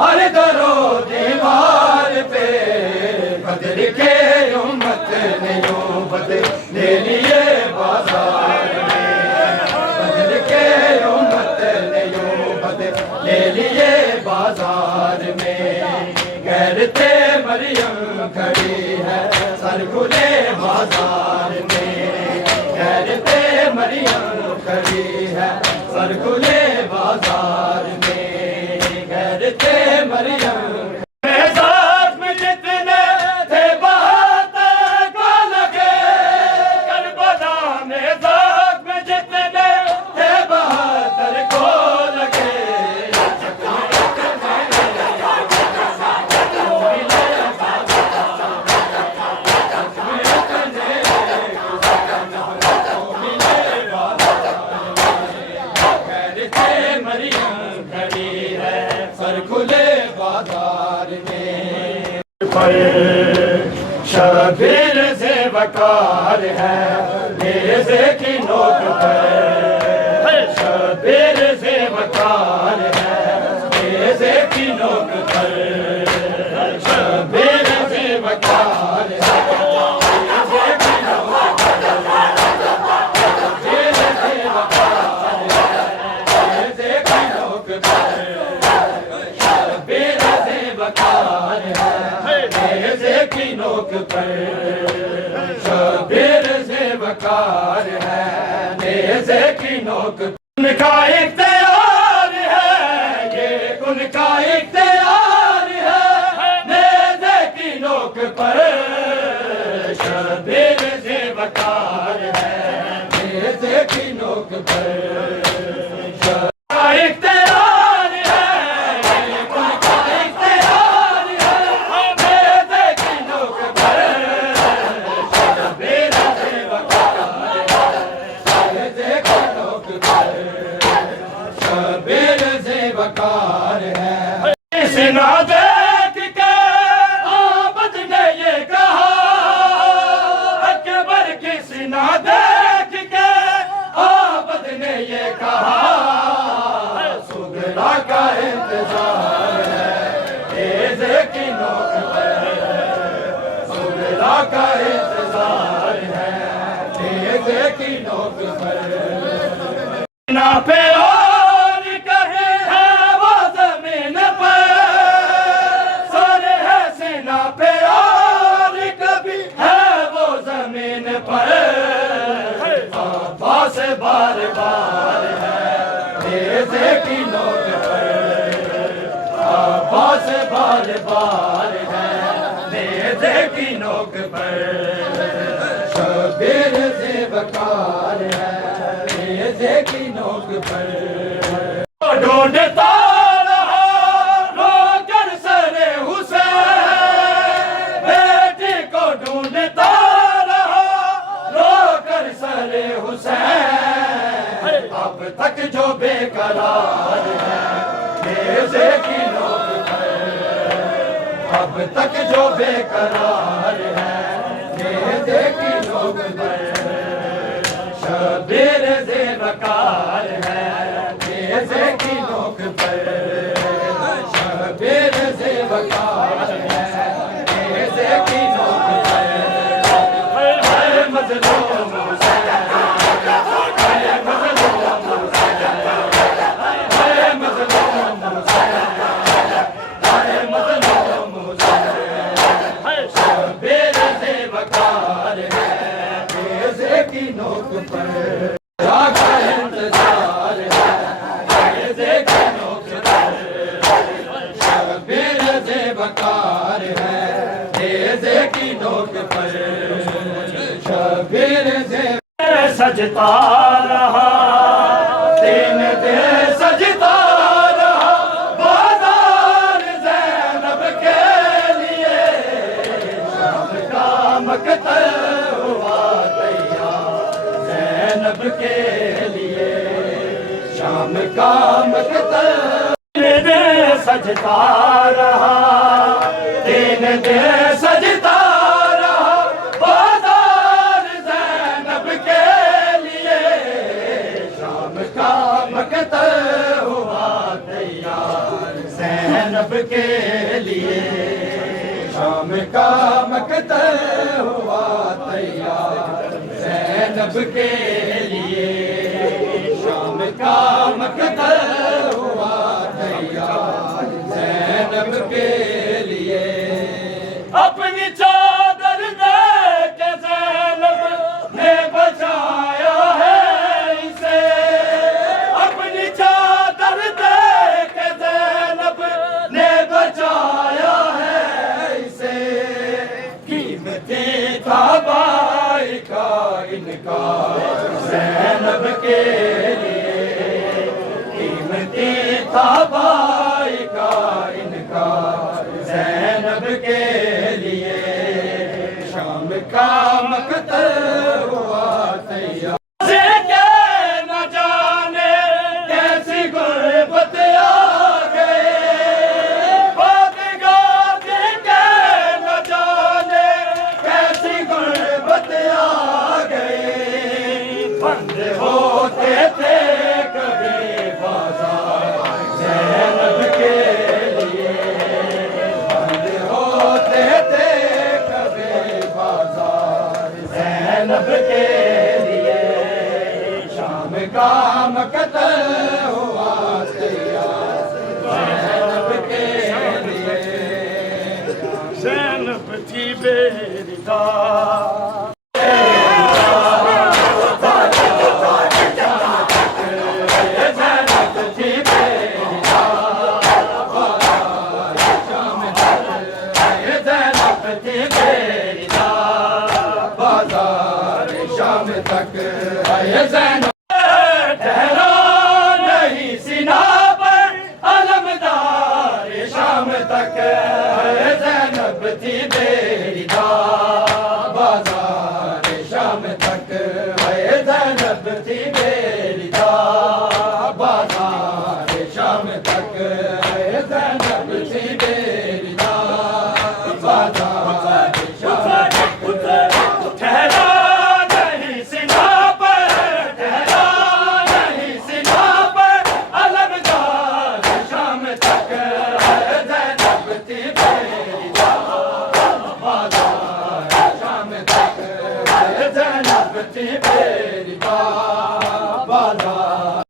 हर दरो दीवार पे बदल के उम्मत ने यूं बदले लिए बाजार में, बदल के उम्मत ने यूं बदले लिए बाजार में। गैरते मरियम खड़ी है सर खुले बाजार में, गैरते मरियम खड़ी है सर खुले बाजार में, गैरते मरियम। मेज़ाज में जितने थे बहाते को लगे, करबला मेज़ाज में जितने थे बहादुर को लगे। शबीर से वकार है नेज़े की नोक पर, शबीर से वकार है नेज़े की नोक पर, शबीर से वकार है नेज़े की नोक पर, शबीर से वकार है नेज़े की नोक पर, शबीर से वकार है नेज़े की नोक पर, शबीर से वकार है नेज़े की नोक। उनका इख्तियार है ये उनका इख्तियार है नेज़े की नोक पर, शबीर से वकार है नेज़े की नोक पर, इख्तियार है उनका इख्तियार है नेज़े की नोक पर, शबीर से वकार है नेज़े की नोक पर, शबीर से वकार है। सिना देख के आबद ने ये कहा, अकबर की सिना देख के आबद ने ये कहा, सुगरा का इंतजार है नेज़े की नोक पर, सुगरा का इंतजार है नेज़े की नोक पर। ना पे और कहे है वो जमीन पर, सोने है सीना पे और कभी है वो जमीन पर, आवाज़ बार बार है नेज़े की नोक पर, आवाज़ बार बार है नेज़े की नोक पर, शबीर से वकार है नेज़े की नोक पर। ढूंढता रहा रोकर सरे हुसैन, बेटी को ढूंढता रहा रोकर सरे हुसैन, अब तक जो बेकरार है नेज़े की नोक पर, अब तक जो बेकरार है नेज़े की नोक पर, शबीर से वकार है नेज़े की नोक पर, शबीर से वकार है नेज़े की नोक पर। हर मज़लूम हुसैन, हर मज़लूम हुसैन, हर मज़लूम हुसैन, हर मज़लूम हुसैन, शबीर से वकार है नेज़े की नोक पर, का इंतजार है नेज़े की नोक पर, शबीर से वकार है नेज़े की नोक पर, शबीर से सजता रहा दिन दिन सजता रहा बाजार ज़ैनब के लिए, शाम का मक़तल हुआ तैयार ज़ैनब के लिए, शाम का मक़तल सजता रहा दिन दिन सजता रहा बाजार ज़ैनब के लिए, शाम का मक़तल हुआ तैयार ज़ैनब ज़ैनब के लिए शाम का मक़तल हुआ तैयार ज़ैनब के लिए शाम का मक़तल हुआ तैयार ज़ैनब के लिए अपनी चादर दे के ज़ैनब ने बचाया है इसे अपनी चादर दे के ज़ैनब ने बचाया है इसे कीमती था भाई का इनकार ज़ैनब के लिए कीमती था भाई का इनकार ज़ैनब के लिए शाम का मक़तल हुआ तैयार न जाने कैसी गुर्बत आ गए बादगाह के न जाने कैसी गुर्बत आ गए बंद होते थे कभी बाजार ज़ैनब के लिए बंद होते थे कभी बाजार ज़ैनब के लिए शाम का मक़तल हुआ तैयार ज़ैनब के लिए ज़ैनब थी बेरिदार शाम तक आए ज़ैनब ठहरा नहीं सीना पर अलमदार शाम तक आए ज़ैनब थी